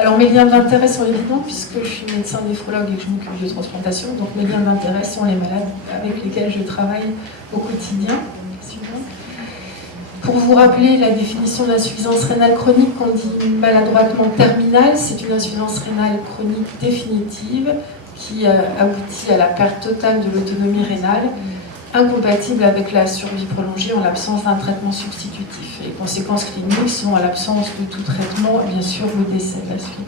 Alors mes liens d'intérêt sont évidents puisque je suis médecin néphrologue et que je m'occupe de transplantation, donc mes liens d'intérêt sont les malades avec lesquels je travaille au quotidien. Pour vous rappeler la définition d'insuffisance rénale chronique, qu'on dit maladroitement terminale, c'est une insuffisance rénale chronique définitive qui aboutit à la perte totale de l'autonomie rénale, incompatible avec la survie prolongée en l'absence d'un traitement substitutif. Les conséquences cliniques sont, à l'absence de tout traitement, bien sûr, le décès de la suivante.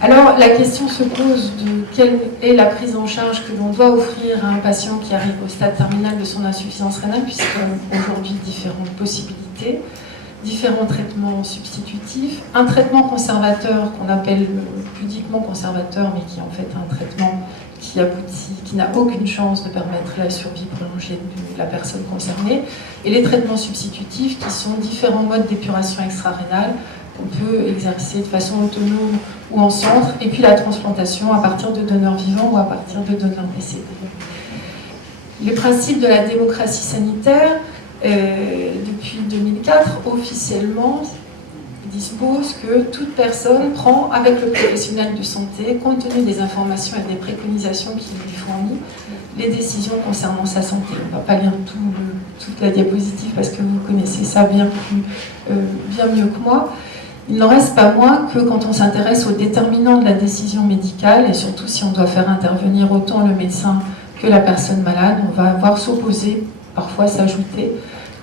Alors, la question se pose de quelle est la prise en charge que l'on doit offrir à un patient qui arrive au stade terminal de son insuffisance rénale, puisqu'il y a aujourd'hui différentes possibilités, différents traitements substitutifs, un traitement conservateur qu'on appelle pudiquement conservateur, mais qui est en fait un traitement qui aboutit, qui n'a aucune chance de permettre la survie prolongée de la personne concernée, et les traitements substitutifs qui sont différents modes d'épuration extra-rénale qu'on peut exercer de façon autonome ou en centre, et puis la transplantation à partir de donneurs vivants ou à partir de donneurs décédés. Les principes de la démocratie sanitaire, depuis 2004, officiellement, dispose que toute personne prend avec le professionnel de santé, compte tenu des informations et des préconisations qu'il lui fournit, les décisions concernant sa santé. On ne va pas lire toute la diapositive parce que vous connaissez ça bien mieux que moi. Il n'en reste pas moins que quand on s'intéresse aux déterminants de la décision médicale, et surtout si on doit faire intervenir autant le médecin que la personne malade, on va avoir s'opposer, parfois s'ajouter,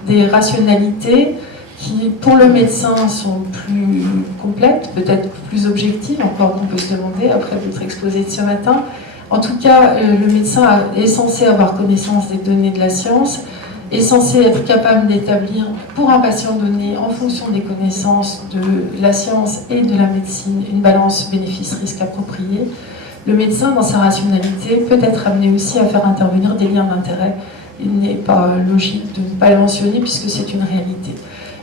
des rationalités qui, pour le médecin, sont plus complètes, peut-être plus objectives, encore qu'on peut se demander après votre exposé de ce matin. En tout cas, le médecin est censé avoir connaissance des données de la science, est censé être capable d'établir pour un patient donné, en fonction des connaissances de la science et de la médecine, une balance bénéfice-risque appropriée. Le médecin, dans sa rationalité, peut être amené aussi à faire intervenir des liens d'intérêt. Il n'est pas logique de ne pas le mentionner puisque c'est une réalité.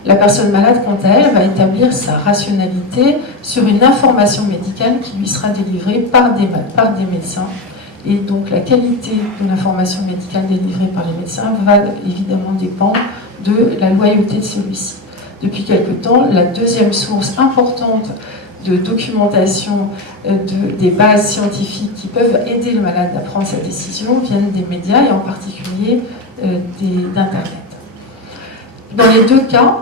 La personne malade, quant à elle, va établir sa rationalité sur une information médicale qui lui sera délivrée par des médecins. Et donc la qualité de l'information médicale délivrée par les médecins va évidemment dépendre de la loyauté de celui-ci. Depuis quelque temps, la deuxième source importante de documentation des bases scientifiques qui peuvent aider le malade à prendre sa décision viennent des médias et en particulier d'Internet. Dans les deux cas,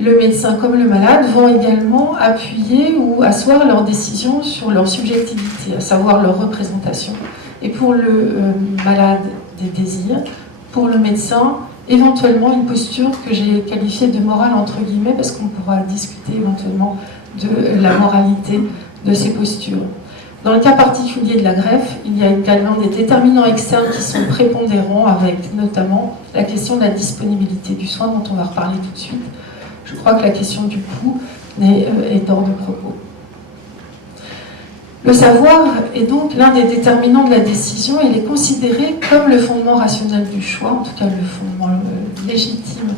le médecin comme le malade vont également appuyer ou asseoir leur décision sur leur subjectivité, à savoir leur représentation. Et pour le malade, des désirs, pour le médecin, éventuellement une posture que j'ai qualifiée de morale entre guillemets, parce qu'on pourra discuter éventuellement de la moralité de ces postures. Dans le cas particulier de la greffe, il y a également des déterminants externes qui sont prépondérants, avec notamment la question de la disponibilité du soin, dont on va reparler tout de suite. Je crois que la question du coût est hors de propos. Le savoir est donc l'un des déterminants de la décision. Il est considéré comme le fondement rationnel du choix, en tout cas le fondement légitime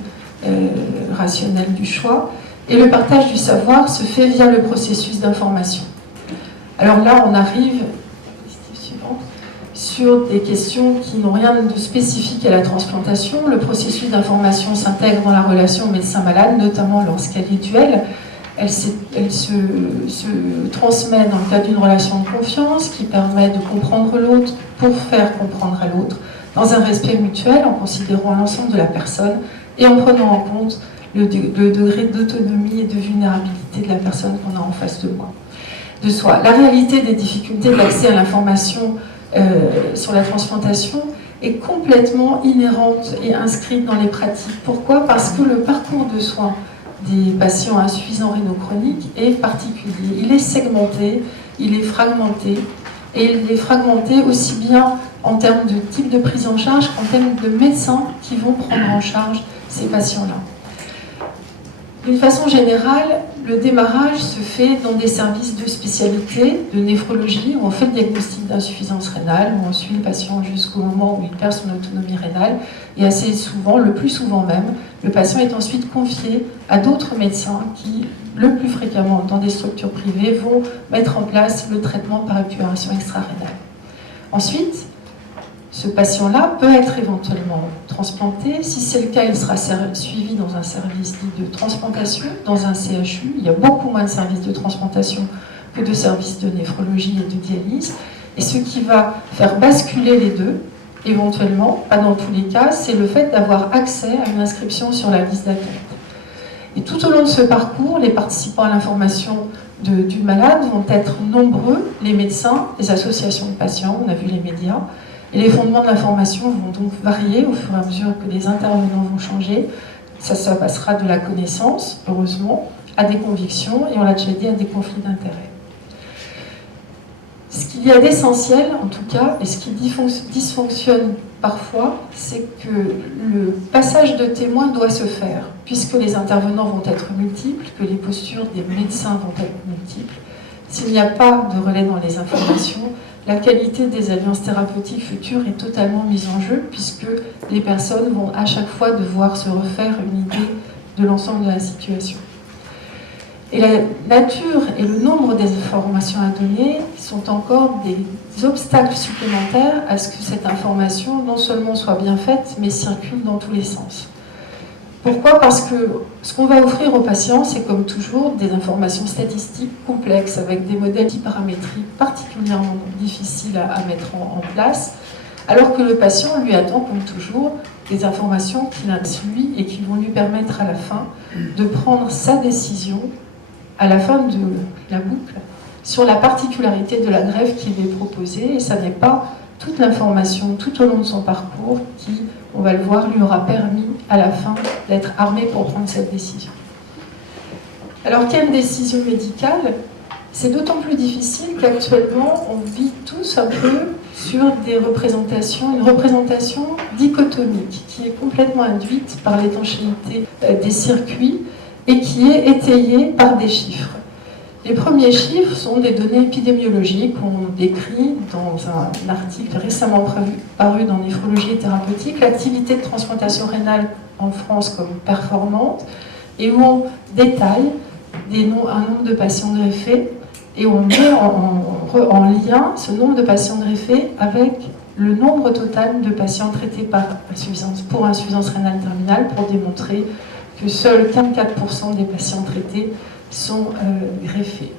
rationnel du choix. Et le partage du savoir se fait via le processus d'information. Alors là, on arrive sur des questions qui n'ont rien de spécifique à la transplantation. Le processus d'information s'intègre dans la relation médecin-malade, notamment lorsqu'elle est duelle. Elle se transmet dans le cadre d'une relation de confiance qui permet de comprendre l'autre pour faire comprendre à l'autre, dans un respect mutuel, en considérant l'ensemble de la personne et en prenant en compte le degré d'autonomie et de vulnérabilité de la personne qu'on a en face de soi. La réalité des difficultés d'accès à l'information sur la transplantation est complètement inhérente et inscrite dans les pratiques. Pourquoi ? Parce que le parcours de soins des patients insuffisants rénaux chroniques est particulier. Il est segmenté, il est fragmenté, et il est fragmenté aussi bien en termes de type de prise en charge qu'en termes de médecins qui vont prendre en charge ces patients-là. D'une façon générale, le démarrage se fait dans des services de spécialité, de néphrologie, où on fait le diagnostic d'insuffisance rénale, où on suit le patient jusqu'au moment où il perd son autonomie rénale, et assez souvent, le plus souvent même, le patient est ensuite confié à d'autres médecins qui, le plus fréquemment dans des structures privées, vont mettre en place le traitement par épuration extra-rénale. Ensuite, ce patient-là peut être éventuellement transplanté. Si c'est le cas, il sera suivi dans un service dit de transplantation, dans un CHU. Il y a beaucoup moins de services de transplantation que de services de néphrologie et de dialyse. Et ce qui va faire basculer les deux, éventuellement, pas dans tous les cas, c'est le fait d'avoir accès à une inscription sur la liste d'attente. Et tout au long de ce parcours, les participants à l'information du malade vont être nombreux, les médecins, les associations de patients, on a vu les médias, et les fondements de l'information vont donc varier au fur et à mesure que les intervenants vont changer. Ça passera de la connaissance, heureusement, à des convictions, et on l'a déjà dit, à des conflits d'intérêts. Ce qu'il y a d'essentiel, en tout cas, et ce qui dysfonctionne parfois, c'est que le passage de témoins doit se faire, puisque les intervenants vont être multiples, que les postures des médecins vont être multiples. S'il n'y a pas de relais dans les informations, la qualité des alliances thérapeutiques futures est totalement mise en jeu, puisque les personnes vont à chaque fois devoir se refaire une idée de l'ensemble de la situation. Et la nature et le nombre des informations à donner sont encore des obstacles supplémentaires à ce que cette information non seulement soit bien faite, mais circule dans tous les sens. Pourquoi ? Parce que ce qu'on va offrir aux patients, c'est comme toujours des informations statistiques complexes avec des modèles paramétriques particulièrement difficiles à mettre en place, alors que le patient lui attend comme toujours des informations qu'il a suivies et qui vont lui permettre à la fin de prendre sa décision à la fin de la boucle sur la particularité de la greffe qui lui est proposée, et ça n'est pas toute l'information tout au long de son parcours qui, on va le voir, lui aura permis à la fin d'être armé pour prendre cette décision. Alors quelle décision médicale ? C'est d'autant plus difficile qu'actuellement on vit tous un peu sur des représentations, une représentation dichotomique qui est complètement induite par l'étanchéité des circuits et qui est étayée par des chiffres. Les premiers chiffres sont des données épidémiologiques qu'on décrit dans un article récemment paru dans Néphrologie et Thérapeutique, l'activité de transplantation rénale en France comme performante, et où on détaille un nombre de patients greffés, et on met en lien ce nombre de patients greffés avec le nombre total de patients traités pour insuffisance rénale terminale, pour démontrer que seuls 44% des patients traités sont greffés.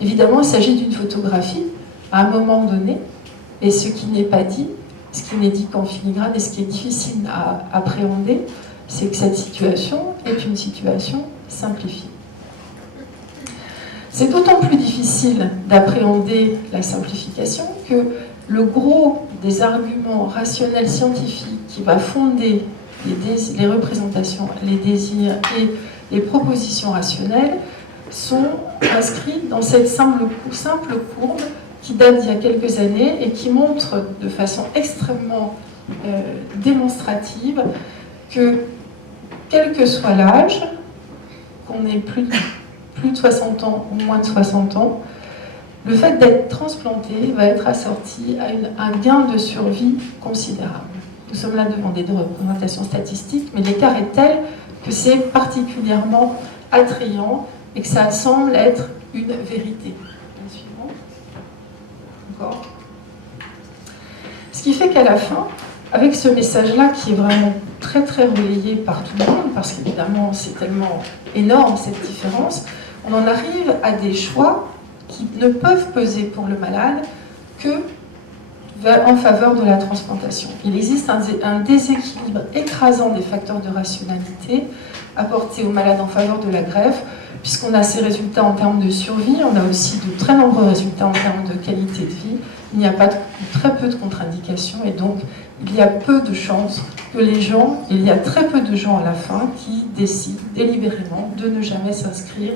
Évidemment, il s'agit d'une photographie à un moment donné, et ce qui n'est pas dit, ce qui n'est dit qu'en filigrane et ce qui est difficile à appréhender, c'est que cette situation est une situation simplifiée. C'est d'autant plus difficile d'appréhender la simplification que le gros des arguments rationnels scientifiques qui va fonder les représentations, les désirs et les propositions rationnelles sont inscrits dans cette simple courbe qui date d'il y a quelques années et qui montre de façon extrêmement démonstrative que, quel que soit l'âge, qu'on ait plus de 60 ans ou moins de 60 ans, le fait d'être transplanté va être assorti à un gain de survie considérable. Nous sommes là devant des représentations statistiques, mais l'écart est tel que c'est particulièrement attrayant et que ça semble être une vérité. Le suivant. Encore. Ce qui fait qu'à la fin, avec ce message-là qui est vraiment très très relayé par tout le monde, parce qu'évidemment c'est tellement énorme cette différence, on en arrive à des choix qui ne peuvent peser pour le malade que en faveur de la transplantation. Il existe un déséquilibre écrasant des facteurs de rationalité apportés aux malades en faveur de la greffe, puisqu'on a ces résultats en termes de survie, on a aussi de très nombreux résultats en termes de qualité de vie, il n'y a pas très peu de contre-indications, et donc il y a peu de chances que il y a très peu de gens à la fin qui décident délibérément de ne jamais s'inscrire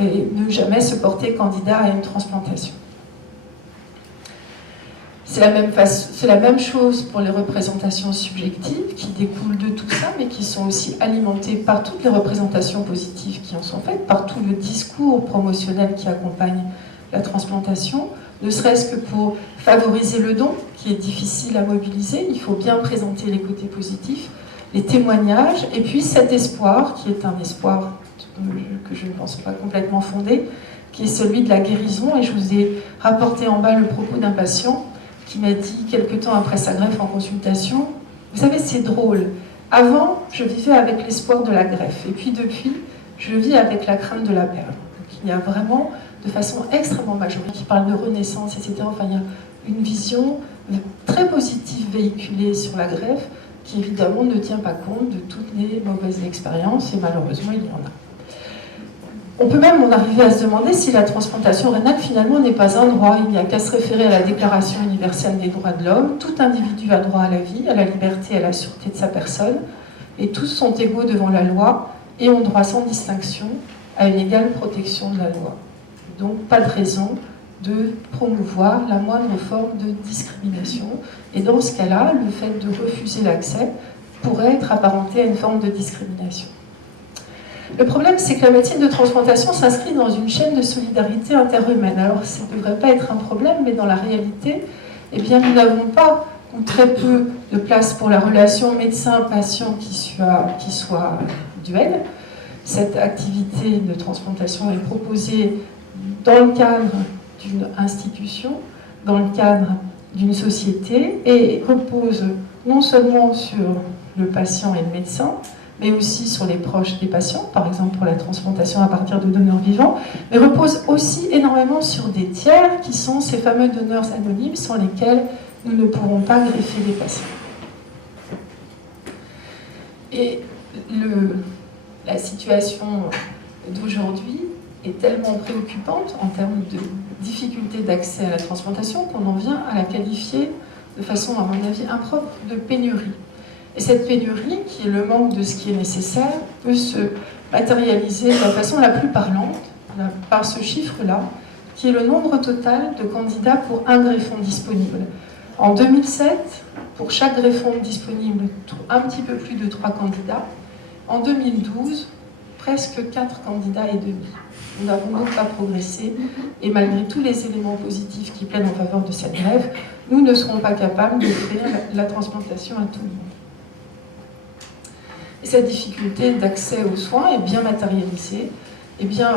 et ne jamais se porter candidat à une transplantation. C'est la même chose pour les représentations subjectives qui découlent de tout ça, mais qui sont aussi alimentées par toutes les représentations positives qui en sont faites, par tout le discours promotionnel qui accompagne la transplantation, ne serait-ce que pour favoriser le don, qui est difficile à mobiliser. Il faut bien présenter les côtés positifs, les témoignages, et puis cet espoir, qui est un espoir que je ne pense pas complètement fondé, qui est celui de la guérison. Et je vous ai rapporté en bas le propos d'un patient qui m'a dit, quelque temps après sa greffe en consultation, « Vous savez, c'est drôle. Avant, je vivais avec l'espoir de la greffe. Et puis depuis, je vis avec la crainte de la perdre. » Donc il y a vraiment, de façon extrêmement majoritaire, qui parle de renaissance, etc. Enfin, il y a une vision très positive véhiculée sur la greffe, qui évidemment ne tient pas compte de toutes les mauvaises expériences, et malheureusement, il y en a. On peut même en arriver à se demander si la transplantation rénale finalement n'est pas un droit. Il n'y a qu'à se référer à la Déclaration universelle des droits de l'homme. Tout individu a droit à la vie, à la liberté et à la sûreté de sa personne, et tous sont égaux devant la loi et ont droit sans distinction à une égale protection de la loi. Donc pas de raison de promouvoir la moindre forme de discrimination. Et dans ce cas-là, le fait de refuser l'accès pourrait être apparenté à une forme de discrimination. Le problème, c'est que la médecine de transplantation s'inscrit dans une chaîne de solidarité interhumaine. Alors, ça ne devrait pas être un problème, mais dans la réalité, eh bien, nous n'avons pas ou très peu de place pour la relation médecin-patient qui soit duel. Cette activité de transplantation est proposée dans le cadre d'une institution, dans le cadre d'une société, et repose non seulement sur le patient et le médecin, mais aussi sur les proches des patients, par exemple pour la transplantation à partir de donneurs vivants, mais repose aussi énormément sur des tiers qui sont ces fameux donneurs anonymes sans lesquels nous ne pourrons pas greffer les patients. Et la situation d'aujourd'hui est tellement préoccupante en termes de difficulté d'accès à la transplantation qu'on en vient à la qualifier de façon, à mon avis, impropre de pénurie. Et cette pénurie, qui est le manque de ce qui est nécessaire, peut se matérialiser de la façon la plus parlante par ce chiffre-là, qui est le nombre total de candidats pour un greffon disponible. En 2007, pour chaque greffon disponible, un petit peu plus de 3 candidats. En 2012, presque 4 candidats et demi. Nous n'avons donc pas progressé, et malgré tous les éléments positifs qui plaident en faveur de cette greffe, nous ne serons pas capables d'offrir la transplantation à tout le monde. Et cette difficulté d'accès aux soins est bien matérialisée, et bien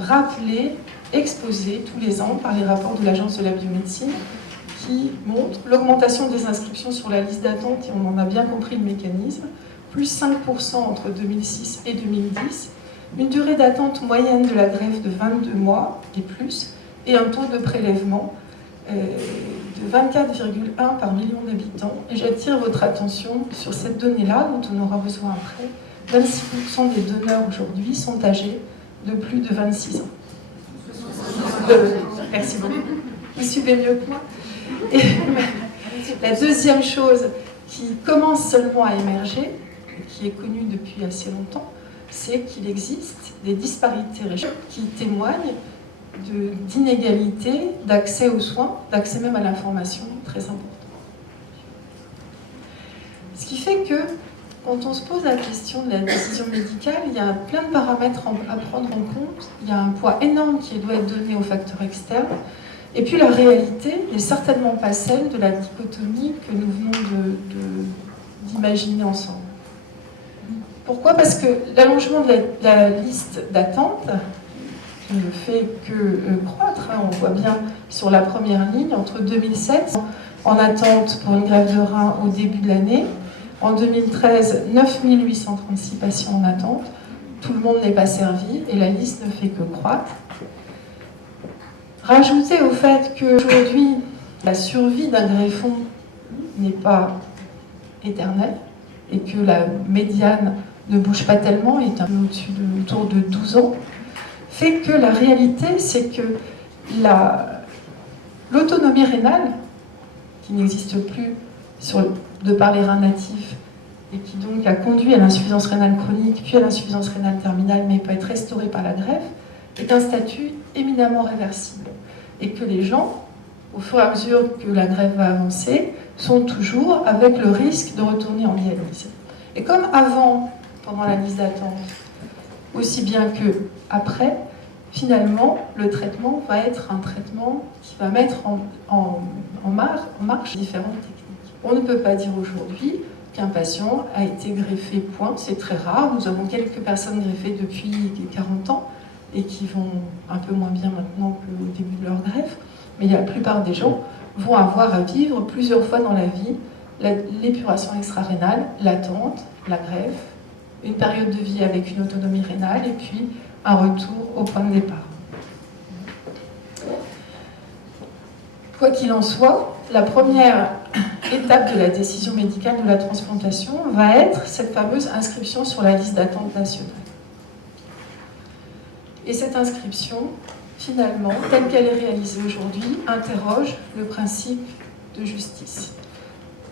rappelée, exposée tous les ans par les rapports de l'Agence de la biomédecine qui montrent l'augmentation des inscriptions sur la liste d'attente, et on en a bien compris le mécanisme, plus 5% entre 2006 et 2010, une durée d'attente moyenne de la greffe de 22 mois et plus, et un taux de prélèvement de 24,1 par million d'habitants. Et j'attire votre attention sur cette donnée-là, dont on aura besoin après. 26% des donneurs aujourd'hui sont âgés de plus de 26 ans. Merci beaucoup. Vous suivez mieux que moi. Et la deuxième chose qui commence seulement à émerger, qui est connue depuis assez longtemps, c'est qu'il existe des disparités régionales qui témoignent d'inégalités d'accès aux soins, d'accès même à l'information très importante. Ce qui fait que, quand on se pose la question de la décision médicale, il y a plein de paramètres à prendre en compte, il y a un poids énorme qui doit être donné aux facteurs externes, et puis la réalité n'est certainement pas celle de la dichotomie que nous venons d'imaginer ensemble. Pourquoi ? Parce que l'allongement de la liste d'attente ne fait que croître. On voit bien sur la première ligne, entre 2007, en attente pour une greffe de rein au début de l'année, en 2013, 9836 patients en attente, tout le monde n'est pas servi et la liste ne fait que croître. Rajoutez au fait qu'aujourd'hui, la survie d'un greffon n'est pas éternelle et que la médiane ne bouge pas tellement, est un peu autour de 12 ans, fait que la réalité, c'est que l'autonomie rénale, qui n'existe plus de par les reins natifs, et qui donc a conduit à l'insuffisance rénale chronique, puis à l'insuffisance rénale terminale, mais peut être restaurée par la greffe, est un statut éminemment réversible. Et que les gens, au fur et à mesure que la greffe va avancer, sont toujours avec le risque de retourner en dialyse. Et comme avant, pendant la liste d'attente, aussi bien que après, finalement, le traitement va être un traitement qui va mettre en marche différentes techniques. On ne peut pas dire aujourd'hui qu'un patient a été greffé, point. C'est très rare. Nous avons quelques personnes greffées depuis 40 ans et qui vont un peu moins bien maintenant qu'au début de leur greffe. Mais la plupart des gens vont avoir à vivre plusieurs fois dans la vie l'épuration extra-rénale, l'attente, la greffe, une période de vie avec une autonomie rénale et puis un retour au point de départ. Quoi qu'il en soit, la première étape de la décision médicale de la transplantation va être cette fameuse inscription sur la liste d'attente nationale. Et cette inscription, finalement, telle qu'elle est réalisée aujourd'hui, interroge le principe de justice.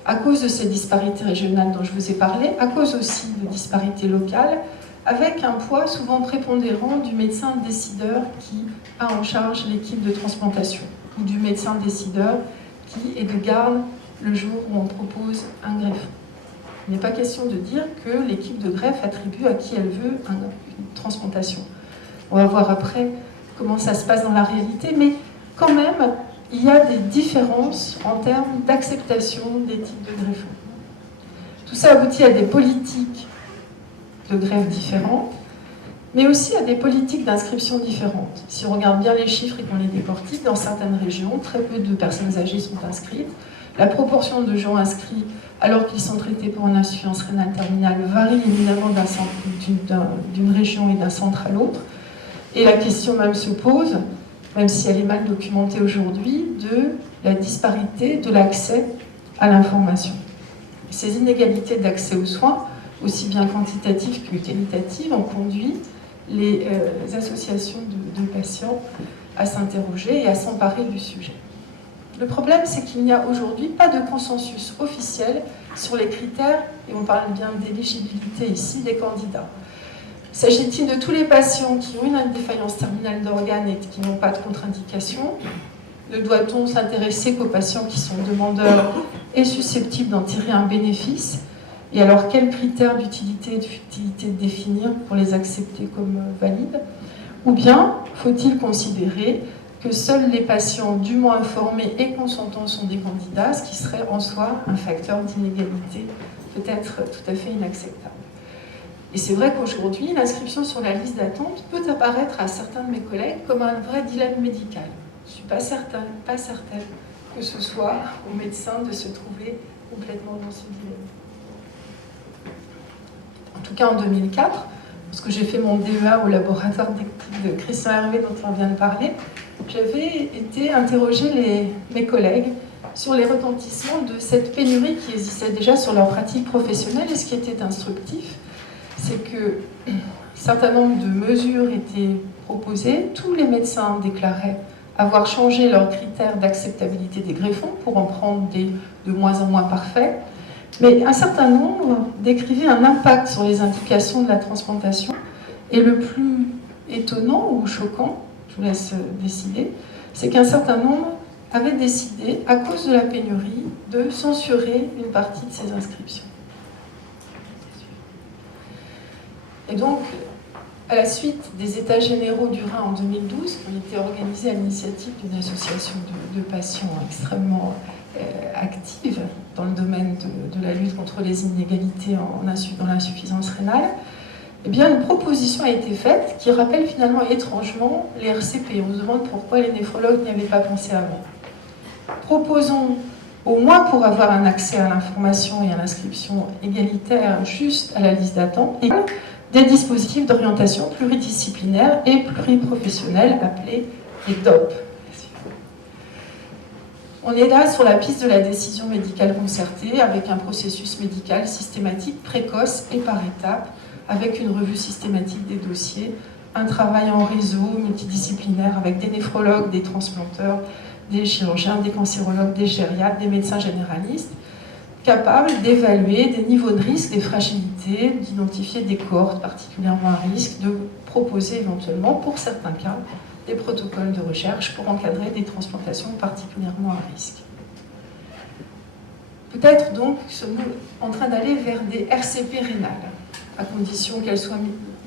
À cause de ces disparités régionales dont je vous ai parlé, à cause aussi de disparités locales, avec un poids souvent prépondérant du médecin décideur qui a en charge l'équipe de transplantation, ou du médecin décideur qui est de garde le jour où on propose un greffon. Il n'est pas question de dire que l'équipe de greffe attribue à qui elle veut une transplantation. On va voir après comment ça se passe dans la réalité, mais quand même, il y a des différences en termes d'acceptation des types de greffons. Tout ça aboutit à des politiques de greffe différentes, mais aussi à des politiques d'inscription différentes. Si on regarde bien les chiffres et qu'on les décortique, dans certaines régions, très peu de personnes âgées sont inscrites. La proportion de gens inscrits alors qu'ils sont traités pour une insuffisance rénale terminale varie évidemment d'une région et d'un centre à l'autre. Et la question même se pose, même si elle est mal documentée aujourd'hui, de la disparité de l'accès à l'information. Ces inégalités d'accès aux soins, aussi bien quantitatives que qualitatives, ont conduit les associations de patients à s'interroger et à s'emparer du sujet. Le problème, c'est qu'il n'y a aujourd'hui pas de consensus officiel sur les critères, et on parle bien d'éligibilité ici, des candidats. S'agit-il de tous les patients qui ont une défaillance terminale d'organes et qui n'ont pas de contre-indication? Ne doit-on s'intéresser qu'aux patients qui sont demandeurs et susceptibles d'en tirer un bénéfice? Et alors, quels critères d'utilité et de futilité définir pour les accepter comme valides? Ou bien, faut-il considérer que seuls les patients dûment informés et consentants sont des candidats, ce qui serait en soi un facteur d'inégalité peut-être tout à fait inacceptable? Et c'est vrai qu'aujourd'hui, l'inscription sur la liste d'attente peut apparaître à certains de mes collègues comme un vrai dilemme médical. Je ne suis pas certaine que ce soit aux médecins de se trouver complètement dans ce dilemme. En tout cas, en 2004, parce que j'ai fait mon DEA au laboratoire de Christian Hervé dont on vient de parler, j'avais été interroger mes collègues sur les retentissements de cette pénurie qui existait déjà sur leur pratique professionnelle. Et ce qui était instructif, c'est qu'un certain nombre de mesures étaient proposées. Tous les médecins déclaraient avoir changé leurs critères d'acceptabilité des greffons pour en prendre des de moins en moins parfaits. Mais un certain nombre décrivaient un impact sur les indications de la transplantation. Et le plus étonnant ou choquant, je vous laisse décider, c'est qu'un certain nombre avaient décidé, à cause de la pénurie, de censurer une partie de ces inscriptions. Et donc, à la suite des États généraux du Rhin en 2012, qui ont été organisés à l'initiative d'une association de patients extrêmement active dans le domaine de la lutte contre les inégalités dans l'insuffisance rénale, eh bien, une proposition a été faite qui rappelle finalement étrangement les RCP. On se demande pourquoi les néphrologues n'y avaient pas pensé avant. Proposons, au moins pour avoir un accès à l'information et à l'inscription égalitaire juste à la liste d'attente, des dispositifs d'orientation pluridisciplinaire et pluriprofessionnels appelés les DOP. On est là sur la piste de la décision médicale concertée avec un processus médical systématique, précoce et par étapes, avec une revue systématique des dossiers, un travail en réseau multidisciplinaire avec des néphrologues, des transplanteurs, des chirurgiens, des cancérologues, des gériatres, des médecins généralistes, capables d'évaluer des niveaux de risque, des fragilités, d'identifier des cohortes particulièrement à risque, de proposer éventuellement, pour certains cas, des protocoles de recherche pour encadrer des transplantations particulièrement à risque. Peut-être donc sommes-nous en train d'aller vers des RCP rénales, à condition qu'elles soient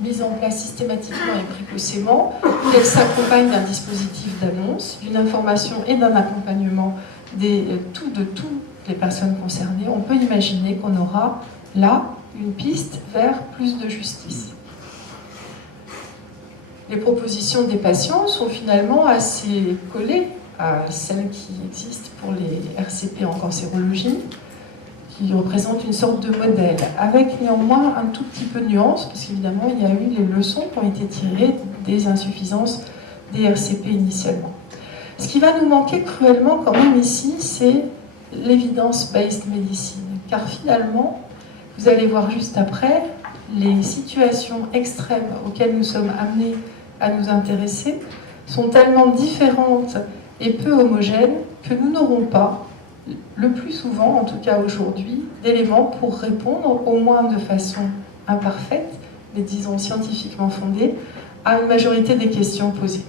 mises en place systématiquement et précocement, qu'elles s'accompagnent d'un dispositif d'annonce, d'une information et d'un accompagnement de toutes les personnes concernées. On peut imaginer qu'on aura là une piste vers plus de justice. Les propositions des patients sont finalement assez collées à celle qui existe pour les RCP en cancérologie, qui représente une sorte de modèle, avec néanmoins un tout petit peu de nuance, parce qu'évidemment, il y a eu les leçons qui ont été tirées des insuffisances des RCP initialement. Ce qui va nous manquer cruellement quand même ici, c'est l'evidence-based medicine, car finalement, vous allez voir juste après, les situations extrêmes auxquelles nous sommes amenés à nous intéresser sont tellement différentes et peu homogènes que nous n'aurons pas, le plus souvent, en tout cas aujourd'hui, d'éléments pour répondre, au moins de façon imparfaite, mais disons scientifiquement fondée, à une majorité des questions posées.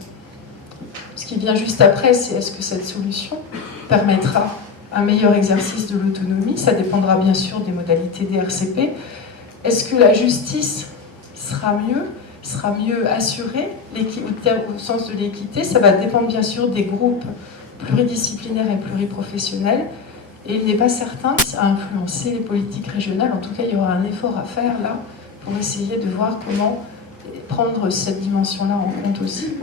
Ce qui vient juste après, c'est est-ce que cette solution permettra un meilleur exercice de l'autonomie? Ça dépendra bien sûr des modalités des RCP. Est-ce que la justice sera mieux assurée au sens de l'équité? Ça va dépendre bien sûr des groupes pluridisciplinaires et pluriprofessionnels. Et il n'est pas certain que ça a influencé les politiques régionales. En tout cas, il y aura un effort à faire là pour essayer de voir comment prendre cette dimension-là en compte aussi.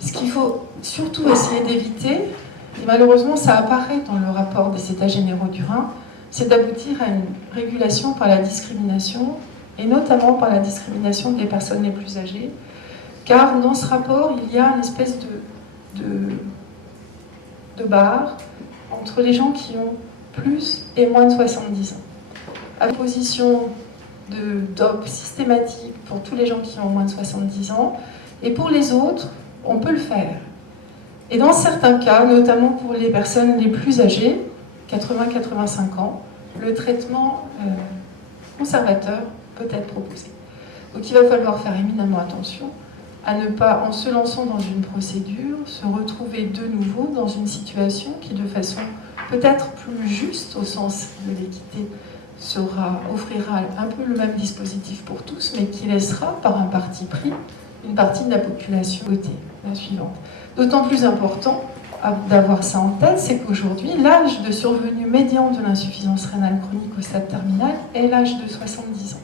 Ce qu'il faut surtout essayer d'éviter, et malheureusement ça apparaît dans le rapport des États généraux du Rhin, c'est d'aboutir à une régulation par la discrimination, et notamment par la discrimination des personnes les plus âgées, car dans ce rapport, il y a une espèce de barre entre les gens qui ont plus et moins de 70 ans. À position de DOP systématique pour tous les gens qui ont moins de 70 ans, et pour les autres, on peut le faire. Et dans certains cas, notamment pour les personnes les plus âgées, 80-85 ans, le traitement conservateur peut être proposé. Donc il va falloir faire éminemment attention à ne pas, en se lançant dans une procédure, se retrouver de nouveau dans une situation qui, de façon peut-être plus juste au sens de l'équité, offrira un peu le même dispositif pour tous, mais qui laissera, par un parti pris, une partie de la population voter. La suivante. D'autant plus important d'avoir ça en tête, c'est qu'aujourd'hui, l'âge de survenue médian de l'insuffisance rénale chronique au stade terminal est l'âge de 70 ans.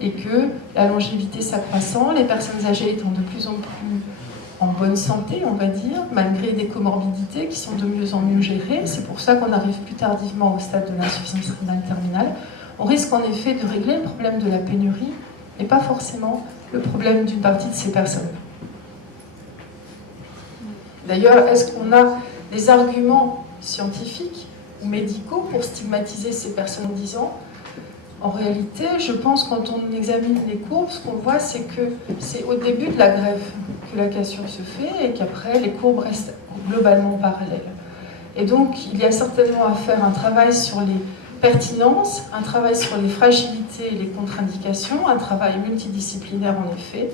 Et que la longévité s'accroissant, les personnes âgées étant de plus en plus en bonne santé, on va dire, malgré des comorbidités qui sont de mieux en mieux gérées, c'est pour ça qu'on arrive plus tardivement au stade de l'insuffisance rénale terminale, on risque en effet de régler le problème de la pénurie, et pas forcément le problème d'une partie de ces personnes. D'ailleurs, est-ce qu'on a des arguments scientifiques ou médicaux pour stigmatiser ces personnes en disant en réalité, je pense quand on examine les courbes, ce qu'on voit, c'est que c'est au début de la greffe que la cassure se fait et qu'après, les courbes restent globalement parallèles. Et donc, il y a certainement à faire un travail sur les pertinences, un travail sur les fragilités et les contre-indications, un travail multidisciplinaire en effet,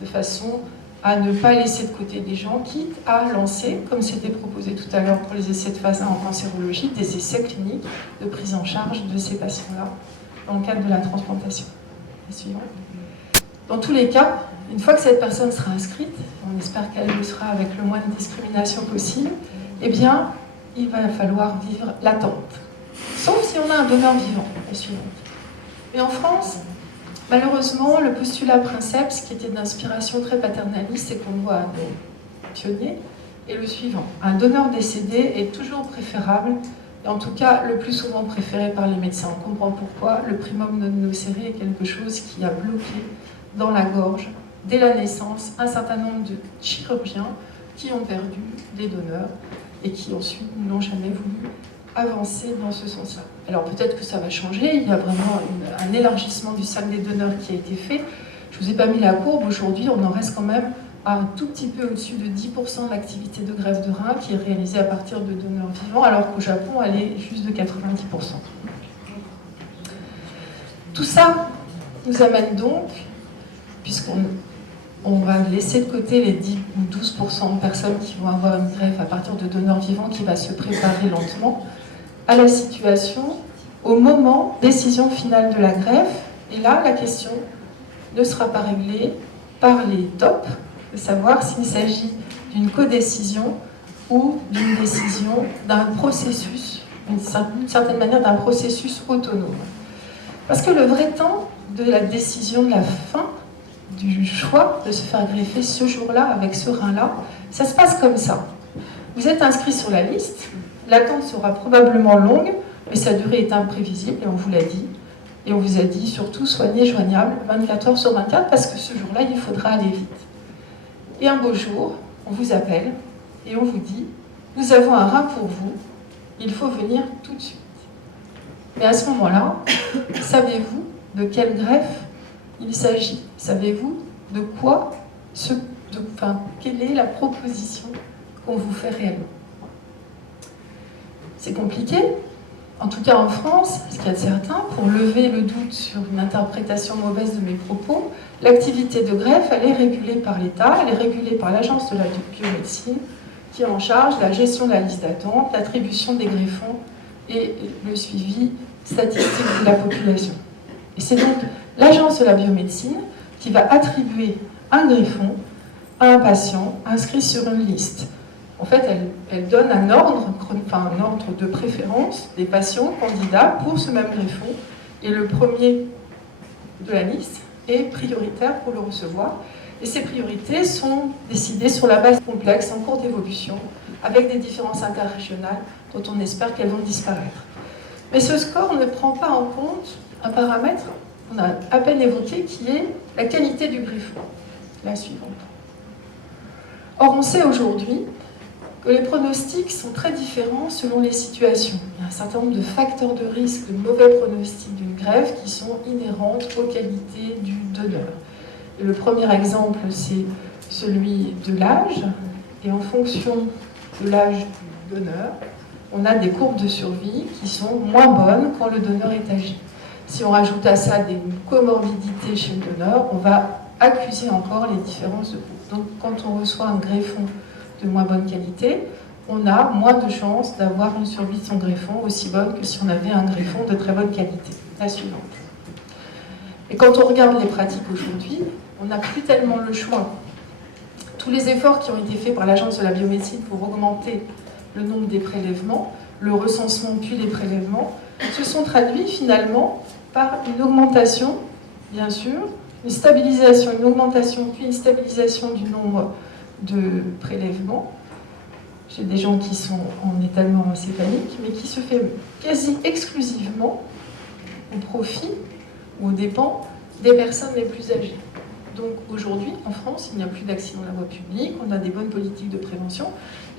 de façon à ne pas laisser de côté des gens, quitte à lancer, comme c'était proposé tout à l'heure pour les essais de phase 1 en cancérologie, des essais cliniques de prise en charge de ces patients-là dans le cadre de la transplantation. Dans tous les cas, une fois que cette personne sera inscrite, on espère qu'elle le sera avec le moins de discrimination possible, eh bien, il va falloir vivre l'attente. Sauf si on a un donneur vivant, la suivante. Mais en France, malheureusement, le postulat princeps, qui était d'inspiration très paternaliste et qu'on voit à nos pionniers, est le suivant. Un donneur décédé est toujours préférable, et en tout cas le plus souvent préféré par les médecins. On comprend pourquoi le primum non nocere est quelque chose qui a bloqué dans la gorge, dès la naissance, un certain nombre de chirurgiens qui ont perdu des donneurs et qui ensuite n'ont jamais voulu avancer dans ce sens-là. Alors peut-être que ça va changer, il y a vraiment un élargissement du cercle des donneurs qui a été fait. Je ne vous ai pas mis la courbe, aujourd'hui on en reste quand même à un tout petit peu au-dessus de 10% de l'activité de greffe de rein qui est réalisée à partir de donneurs vivants, alors qu'au Japon elle est juste de 90%. Tout ça nous amène donc, puisqu'on va laisser de côté les 10 ou 12% de personnes qui vont avoir une greffe à partir de donneurs vivants qui va se préparer lentement, à la situation au moment décision finale de la greffe. Et là, la question ne sera pas réglée par les DOP, de savoir s'il s'agit d'une codécision ou d'une décision d'un processus, d'une certaine manière d'un processus autonome. Parce que le vrai temps de la décision de la fin, du choix de se faire greffer ce jour-là avec ce rein-là, Ça se passe comme ça. Vous êtes inscrit sur la liste, l'attente sera probablement longue, mais sa durée est imprévisible, et on vous l'a dit. Et on vous a dit, surtout, soignez joignable 24 heures sur 24, parce que ce jour-là, il faudra aller vite. Et un beau jour, on vous appelle, et on vous dit, nous avons un rein pour vous, il faut venir tout de suite. Mais à ce moment-là, savez-vous de quelle greffe il s'agit? Savez-vous de quoi, quelle est la proposition qu'on vous fait réellement? C'est compliqué, en tout cas en France, ce qu'il y a de certain, pour lever le doute sur une interprétation mauvaise de mes propos, l'activité de greffe, elle est régulée par l'État, elle est régulée par l'Agence de la biomédecine, qui est en charge de la gestion de la liste d'attente, l'attribution des greffons et le suivi statistique de la population. Et c'est donc l'Agence de la biomédecine qui va attribuer un greffon à un patient inscrit sur une liste. En fait, elle donne un ordre de préférence des patients candidats pour ce même greffon. Et le premier de la liste est prioritaire pour le recevoir. Et ces priorités sont décidées sur la base complexe en cours d'évolution, avec des différences interrégionales dont on espère qu'elles vont disparaître. Mais ce score ne prend pas en compte un paramètre qu'on a à peine évoqué, qui est la qualité du greffon. La suivante. Or, on sait aujourd'hui que les pronostics sont très différents selon les situations. Il y a un certain nombre de facteurs de risque de mauvais pronostics d'une greffe qui sont inhérentes aux qualités du donneur. Et le premier exemple, c'est celui de l'âge. Et en fonction de l'âge du donneur, on a des courbes de survie qui sont moins bonnes quand le donneur est âgé. Si on rajoute à ça des comorbidités chez le donneur, on va accuser encore les différences de courbes. Donc quand on reçoit un greffon de moins bonne qualité, on a moins de chances d'avoir une survie de son greffon aussi bonne que si on avait un greffon de très bonne qualité. La suivante. Et quand on regarde les pratiques aujourd'hui, on n'a plus tellement le choix. Tous les efforts qui ont été faits par l'Agence de la biomédecine pour augmenter le nombre des prélèvements, le recensement puis les prélèvements, se sont traduits finalement par une augmentation, bien sûr, une stabilisation, une augmentation puis une stabilisation du nombre de prélèvements. J'ai des gens qui sont en étalement encéphalique, mais qui se fait quasi exclusivement au profit ou aux dépens des personnes les plus âgées. Donc aujourd'hui, en France, il n'y a plus d'accidents de la voie publique, on a des bonnes politiques de prévention.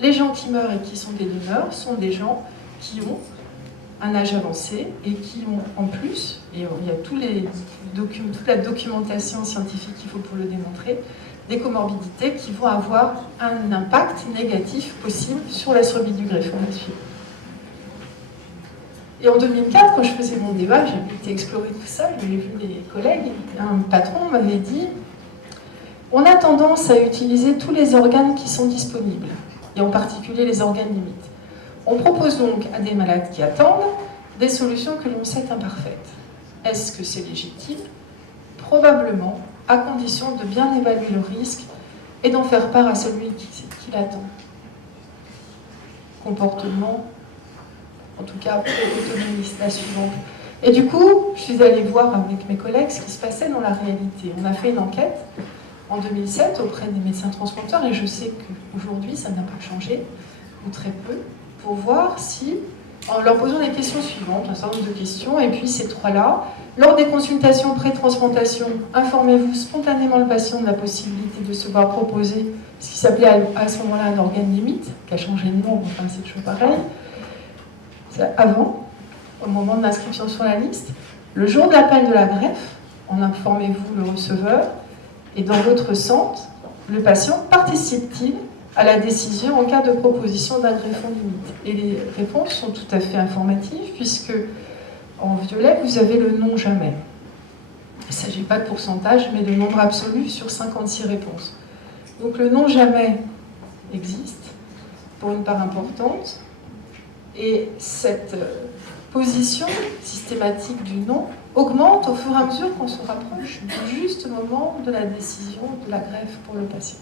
Les gens qui meurent et qui sont des donneurs sont des gens qui ont un âge avancé et qui ont en plus, et il y a toute la documentation scientifique qu'il faut pour le démontrer, des comorbidités qui vont avoir un impact négatif possible sur la survie du greffon. Et en 2004, quand je faisais mon débat, j'ai été explorer tout ça, j'ai vu les collègues, un patron m'avait dit « On a tendance à utiliser tous les organes qui sont disponibles, et en particulier les organes limites. On propose donc à des malades qui attendent des solutions que l'on sait imparfaites. Est-ce que c'est légitime? Probablement, à condition de bien évaluer le risque et d'en faire part à celui qui l'attend. » Comportement, en tout cas autonomiste, la suivante. Et du coup, je suis allée voir avec mes collègues ce qui se passait dans la réalité. On a fait une enquête en 2007 auprès des médecins transplanteurs, et je sais qu'aujourd'hui, ça n'a pas changé, ou très peu, pour voir si, en leur posant les questions suivantes, un certain nombre de questions, et puis ces trois-là, lors des consultations pré-transplantation, informez-vous spontanément le patient de la possibilité de se voir proposer ce qui s'appelait à ce moment-là un organe limite, qui a changé de nom, enfin c'est toujours pareil. Avant, au moment de l'inscription sur la liste, le jour de l'appel de la greffe, en informez-vous le receveur, et dans votre centre, le patient participe-t-il à la décision en cas de proposition d'un greffon limite? Et les réponses sont tout à fait informatives, puisque en violet, vous avez le non jamais. Il ne s'agit pas de pourcentage, mais de nombre absolu sur 56 réponses. Donc le non jamais existe, pour une part importante, et cette position systématique du non augmente au fur et à mesure qu'on se rapproche du juste moment de la décision de la greffe pour le patient.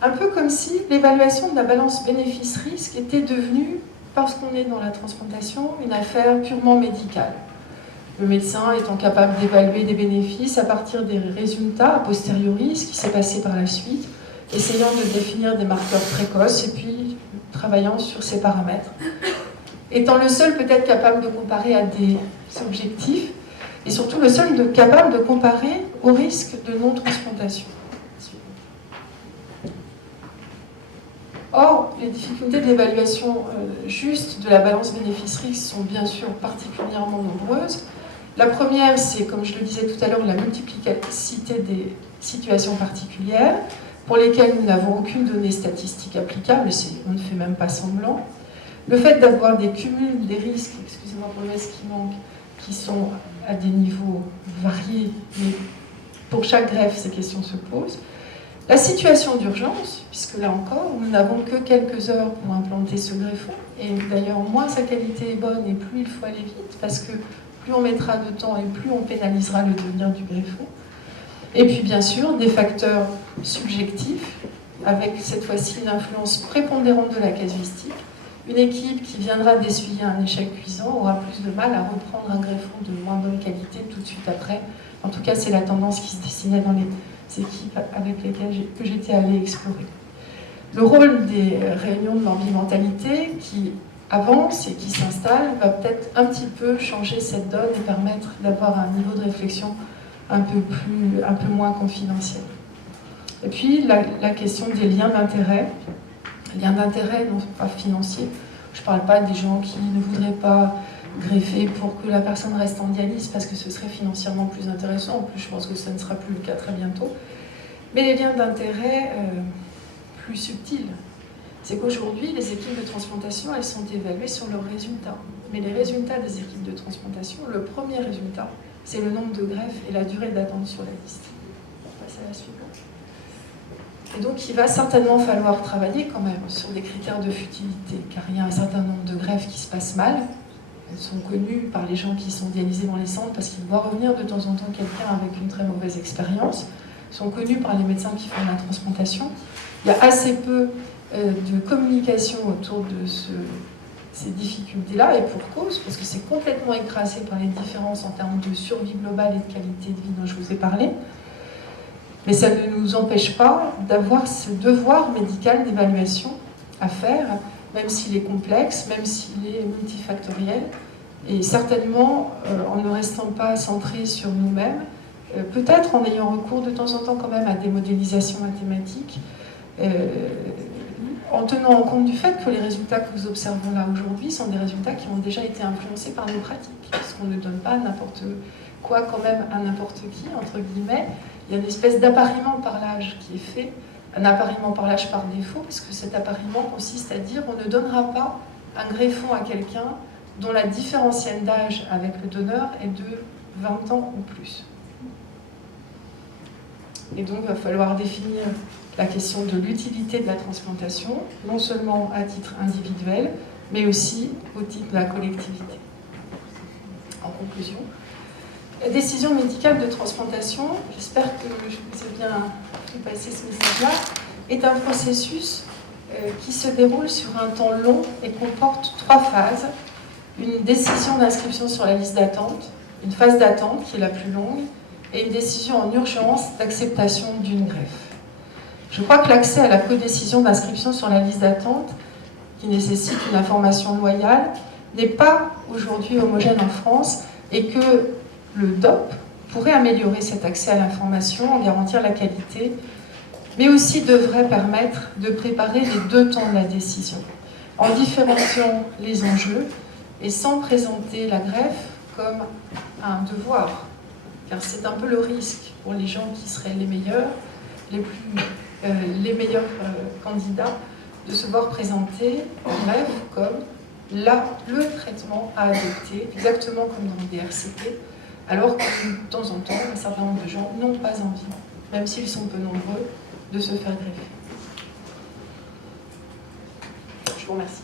Un peu comme si l'évaluation de la balance bénéfice-risque était devenue, parce qu'on est dans la transplantation, une affaire purement médicale. Le médecin étant capable d'évaluer des bénéfices à partir des résultats a posteriori, ce qui s'est passé par la suite, essayant de définir des marqueurs précoces et puis travaillant sur ces paramètres. Étant le seul peut-être capable de comparer à des objectifs et surtout le seul capable de comparer au risque de non-transplantation. Or, les difficultés de l'évaluation juste de la balance bénéfice-risque sont bien sûr particulièrement nombreuses. La première, c'est, comme je le disais tout à l'heure, la multiplicité des situations particulières pour lesquelles nous n'avons aucune donnée statistique applicable, on ne fait même pas semblant. Le fait d'avoir des cumuls des risques, excusez-moi pour le reste qui manque, qui sont à des niveaux variés, mais pour chaque greffe, ces questions se posent. La situation d'urgence, puisque là encore, nous n'avons que quelques heures pour implanter ce greffon, et d'ailleurs, moins sa qualité est bonne et plus il faut aller vite, parce que plus on mettra de temps et plus on pénalisera le devenir du greffon. Et puis bien sûr, des facteurs subjectifs, avec cette fois-ci une influence prépondérante de la casuistique. Une équipe qui viendra d'essuyer un échec cuisant aura plus de mal à reprendre un greffon de moins bonne qualité tout de suite après. En tout cas, c'est la tendance qui se dessinait dans les équipes avec lesquelles j'étais allée explorer. Le rôle des réunions de l'ambimentalité qui avancent et qui s'installent va peut-être un petit peu changer cette donne et permettre d'avoir un niveau de réflexion un peu moins confidentiel. Et puis la question des liens d'intérêt. Liens d'intérêt, non pas financiers. Je ne parle pas des gens qui ne voudraient pas greffer pour que la personne reste en dialyse parce que ce serait financièrement plus intéressant. En plus, je pense que ça ne sera plus le cas très bientôt. Mais les liens d'intérêt plus subtils, c'est qu'aujourd'hui, les équipes de transplantation, elles sont évaluées sur leurs résultats. Mais les résultats des équipes de transplantation, le premier résultat, c'est le nombre de greffes et la durée d'attente sur la liste. On va passer à la suivante. Et donc, il va certainement falloir travailler quand même sur des critères de futilité, car il y a un certain nombre de greffes qui se passent mal. Elles sont connues par les gens qui sont dialysés dans les centres parce qu'il doit revenir de temps en temps quelqu'un avec une très mauvaise expérience. Elles sont connues par les médecins qui font la transplantation. Il y a assez peu de communication autour de ces difficultés-là, et pour cause, parce que c'est complètement écrasé par les différences en termes de survie globale et de qualité de vie dont je vous ai parlé. Mais ça ne nous empêche pas d'avoir ce devoir médical d'évaluation à faire, même s'il est complexe, même s'il est multifactoriel, et certainement en ne restant pas centré sur nous-mêmes, peut-être en ayant recours de temps en temps quand même à des modélisations mathématiques, en tenant en compte du fait que les résultats que nous observons là aujourd'hui sont des résultats qui ont déjà été influencés par nos pratiques, puisqu'on ne donne pas n'importe quoi quand même à n'importe qui, entre guillemets. Il y a une espèce d'appariement par l'âge qui est fait, un appariement par l'âge par défaut, parce que cet appariement consiste à dire on ne donnera pas un greffon à quelqu'un dont la différentielle d'âge avec le donneur est de 20 ans ou plus. Et donc, il va falloir définir la question de l'utilité de la transplantation, non seulement à titre individuel, mais aussi au titre de la collectivité. En conclusion, la décision médicale de transplantation, j'espère que je vous ai bien fait passer ce message-là, est un processus qui se déroule sur un temps long et comporte 3 phases. Une décision d'inscription sur la liste d'attente, une phase d'attente qui est la plus longue, et une décision en urgence d'acceptation d'une greffe. Je crois que l'accès à la codécision d'inscription sur la liste d'attente, qui nécessite une information loyale, n'est pas aujourd'hui homogène en France et que le DOP pourrait améliorer cet accès à l'information, en garantir la qualité, mais aussi devrait permettre de préparer les 2 temps de la décision, en différenciant les enjeux et sans présenter la greffe comme un devoir, car c'est un peu le risque pour les gens qui seraient les meilleurs, les meilleurs candidats, de se voir présenter la greffe comme le traitement à adopter, exactement comme dans le DRCP, alors que de temps en temps, un certain nombre de gens n'ont pas envie, même s'ils sont peu nombreux, de se faire greffer. Je vous remercie.